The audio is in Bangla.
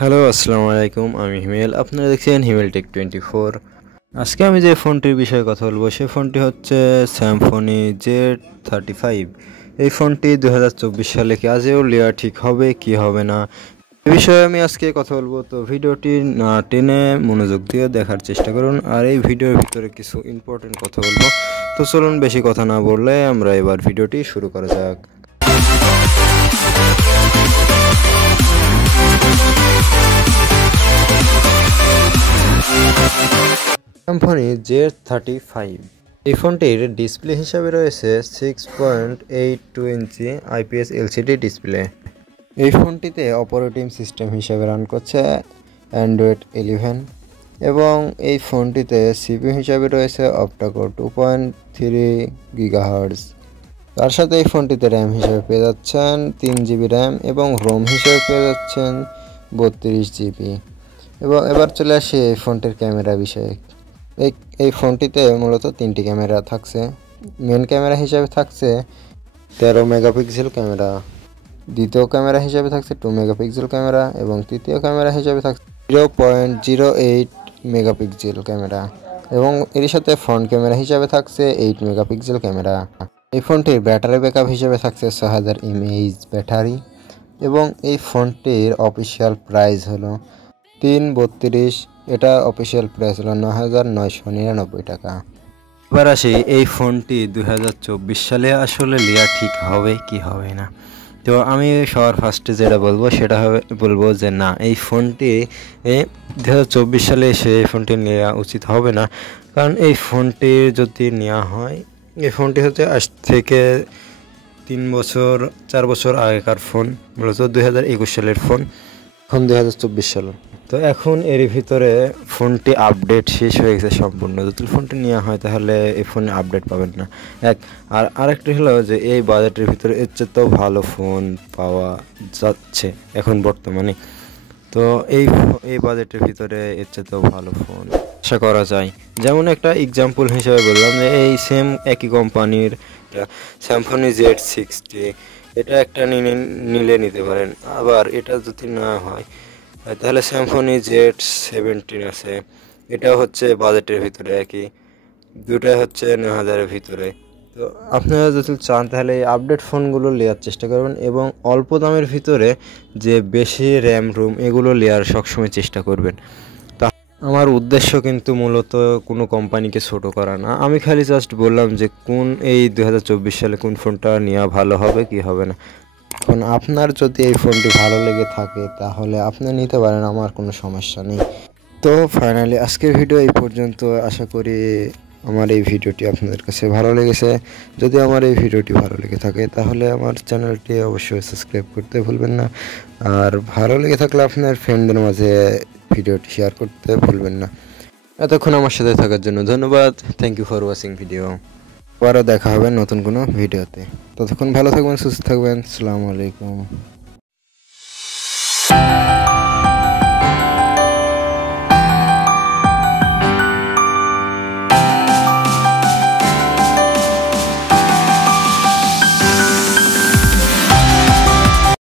হ্যালো, আসসালামু আলাইকুম। আমি হিমেল। আপনারা দেখছেন হিমেল টেক 24। আজকে আমি যে ফোনটির বিষয়ে কথা বলবো সেই ফোনটি হচ্ছে স্যামসং Z35। এই ফোনটি 2024 সালে কি আজও নেওয়া ঠিক হবে কি হবে না এ বিষয়ে আমি আজকে কথা বলবো। তো ভিডিওটি না টেনে মনোযোগ দিয়ে দেখার চেষ্টা করুন। আর এই ভিডিওর ভিতরে কিছু ইম্পর্টেন্ট কথা বলবো। তো চলুন বেশি কথা না বললে আমরা এবার ভিডিওটি শুরু করা যাক। স্যামসং Z35 এই ফোনটির ডিসপ্লে হিসাবে রয়েছে 6.82 ইঞ্চি IPS LCD ডিসপ্লে। এই ফোনটিতে অপারেটিং সিস্টেম হিসাবে রান করছে অ্যান্ড্রয়েড 11 এবং এই ফোনটিতে CPU হিসাবে রয়েছে অক্টাকোর 2.3 GHz। তার সাথে এই ফোনটিতে র্যাম হিসেবে পেয়ে যাচ্ছেন 3GB র্যাম এবং রোম হিসেবে পেয়ে যাচ্ছেন 32GB। এবং এবার চলে আসি এই ফোনটির ক্যামেরা বিষয়ে। এই ফোনটিতে মূলত 3টি ক্যামেরা থাকছে। মেন ক্যামেরা হিসেবে থাকছে 13 মেগাপিক্সেল ক্যামেরা, দ্বিতীয় ক্যামেরা হিসেবে থাকছে 2 মেগাপিক্সেল ক্যামেরা এবং তৃতীয় ক্যামেরা হিসেবে থাকছে 0.08 মেগাপিক্সেল ক্যামেরা এবং এর সাথে ফ্রন্ট ক্যামেরা হিসেবে থাকছে 8 মেগাপিক্সেল ক্যামেরা। এই ফোনটির ব্যাটারি ব্যাকআপ হিসেবে থাকছে 6000 mAh ব্যাটারি এবং এই ফোনটির অফিসিয়াল প্রাইস হলো 332। এটা অফিসিয়াল প্রাইস হলো 9999 টাকা। এবার আসি এই ফোনটি 2024 সালে আসলে নেওয়া ঠিক হবে কি হবে না। তো আমি সবার ফার্স্টে যেটা বলবো সেটা বলবো যে না, এই ফোনটি 2024 সালে এসে এই ফোনটি নেওয়া উচিত হবে না। কারণ এই ফোনটি যদি নেওয়া হয়, এই ফোনটি হচ্ছে আজ থেকে 4 বছর আগেকার ফোন, মূলত 2021 সালের ফোন, এখন 2024 সাল। তো এখন এর ভিতরে ফোনটি আপডেট শেষ হয়ে গেছে সম্পূর্ণ। যদি ফোনটি নেওয়া হয় তাহলে এই ফোনে আপডেট পাবেন না। আরেকটি হলো যে এই বাজেটের ভিতরে এর চেয়েও ভালো ফোন পাওয়া যাচ্ছে এখন বর্তমানে। তো এই বাজেটের ভিতরে এর চেয়েও ভালো ফোন আশা করা যায়। যেমন একটা এক্সাম্পল হিসেবে বললাম যে এই সেম একই কোম্পানির স্যামসাং Z60, এটা একটা নিলে নিতে পারেন। আবার এটা যদি না হয় তাহলে স্যামসাং Z17 আছে, এটা হচ্ছে বাজেটের ভিতরে একই, দুটাই হচ্ছে 9000-এর ভিতরে। তো আপনারা যদি চান তাহলে এই আপডেট ফোনগুলো নেওয়ার চেষ্টা করবেন এবং অল্প দামের ভিতরে যে বেশি র্যাম রোম এগুলো নেওয়ার সবসময় চেষ্টা করবেন। তা আমার উদ্দেশ্য কিন্তু মূলত কোনো কোম্পানিকে ছোট করা না, আমি খালি জাস্ট বললাম যে এই 2024 সালে কোন ফোনটা নেওয়া ভালো হবে কি হবে না। এখন আপনার যদি এই ফোনটি ভালো লেগে থাকে তাহলে আপনি নিতে পারেন, আমার কোনো সমস্যা নেই। তো ফাইনালি আজকের ভিডিও এই পর্যন্ত। আশা করি আমার এই ভিডিওটি আপনাদের কাছে ভালো লেগেছে। যদি আমার এই ভিডিওটি ভালো লেগে থাকে তাহলে আমার চ্যানেলটি অবশ্যই সাবস্ক্রাইব করতে ভুলবেন না। আর ভালো লেগে থাকলে আপনার ফ্রেন্ডদের মাঝে ভিডিওটি শেয়ার করতে ভুলবেন না। এতক্ষণ আমার সাথে থাকার জন্য ধন্যবাদ। Thank you for watching video. আবারও দেখা হবে নতুন কোনো ভিডিওতে। ততক্ষণ ভালো থাকবেন, সুস্থ থাকবেন। আসসালামু আলাইকুম।